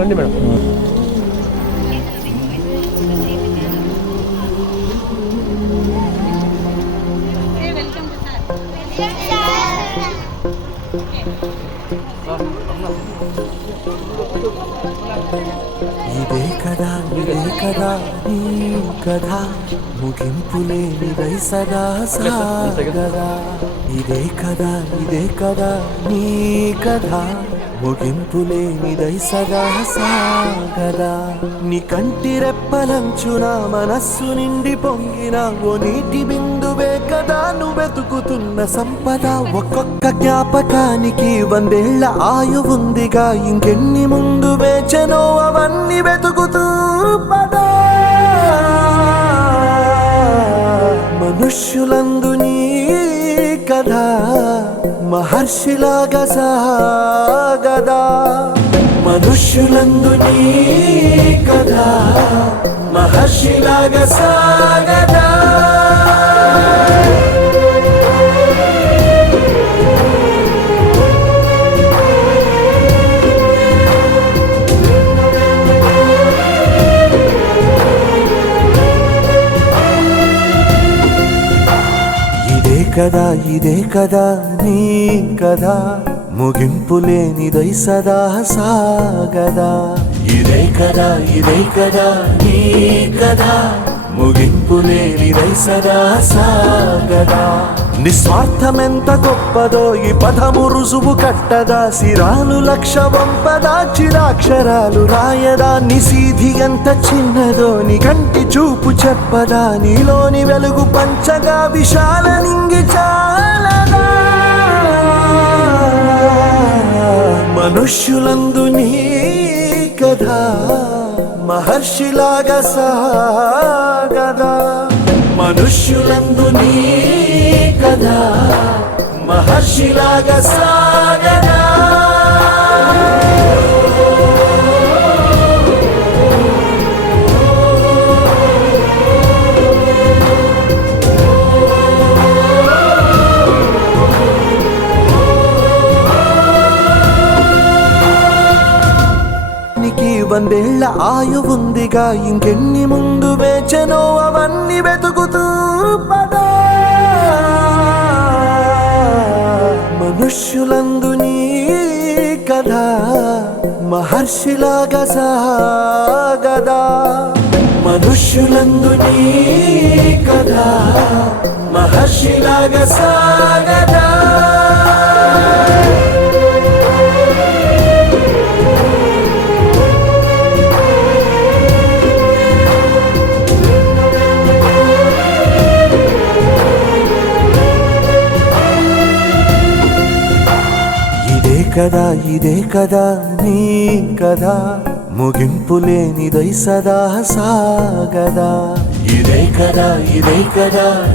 రండి మేడం. ఇదే కదా నీ కథ ముగింపులేనిదై సదా సాగదా. ఇదే కదా నీ కథ ముగింపులేనిదై సదా సాగదా. నీ కంటి రెప్పలంచున మనస్సు నిండి పొంగిన ఓ నీటి బిందువే కదా నువ్వెతుకుతున్న సంపద. ఒక్కొక్క జ్ఞాపకానికి 100 ఏళ్ల ఆయువుందిగా, ఇంకెన్ని ముందు వేచనో అవన్నీ వెతుకుతూ పదా. మనుష్యులందు నీ కథ మహర్షిలాగా సాగదా. మనుష్యులందు నీ కథ మహర్షిలాగా సాగదా. ఇదే కదా నీ కథ ముగింపులేనిదై సదా సాగదా. ఇదే కదా నీ కథ ముగింపులేనిదై సదా సాగదా. నిస్వార్థమెంత గొప్పదో ఈ పదము రుజువు కట్టదా. సిరాలు లక్ష వంపదా, చిరాక్షరాలు రాయదా. నిసీధి ఎంత చిన్నదో నీ కంటి చూపు చెప్పదా. నీలోని వెలుగు పంచగా విశాల నింగి చాలదా. మనుష్యులందు నీ కథ మహర్షిలాగా సాగదా. మనుష్యులందు నీ కథ మహర్షిలాగా సాగదా. నీకి 100 ఏళ్ల ఆయువుందిగా, ఇంకెన్ని ముందు వేచనో అవన్నీ వెతుకుతూ పదా. మనుష్యులందు నీ కథ మహర్షిలాగా సాగదా. మనుష్యులందు నీ కథ మహర్షిలాగా సాగదా. ఇదే కదా నీ కథ ముగింపులేనిదై సదా సాగదా. ఇదే కదా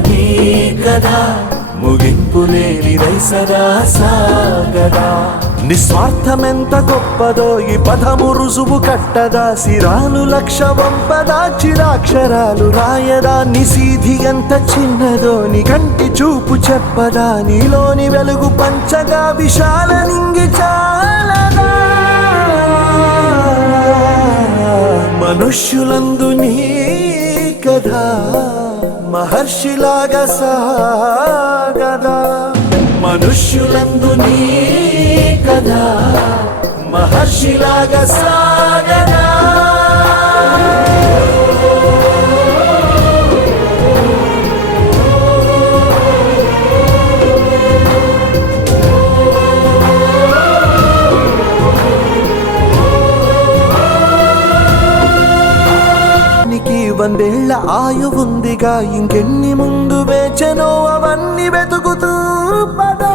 నీ కథ ముగింపులేనిదై సదా సాగదా. నిస్వార్థమెంత గొప్పదో ఈ పదము రుజువు కట్టదా. సిరాలు లక్ష వంపదా, చిరాక్షరాలు రాయదా. నిసీధి ఎంత చిన్నదో నీ కంటి చూపు చెప్పదా. నీలోని వెలుగు పంచగా విశాల నింగి చాలదా. మనుష్యులందు నీ కథ మహర్షిలాగా సాగదా. మనుష్యులందు నీ కథ మహర్షిలాగా సాగదా. నీకి 100 ఏళ్ల ఆయువుందిగా, ఇంకెన్ని ముందు వేచనో అవన్నీ వెతుకుతూ పదా.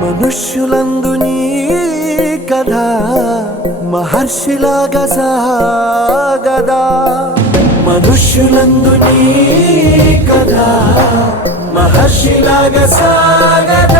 మనుష్యులందు నీ కథ మహర్షిలాగా సాగదా. మనుష్యులందు నీ కథ మహర్షిలాగా సాగదా.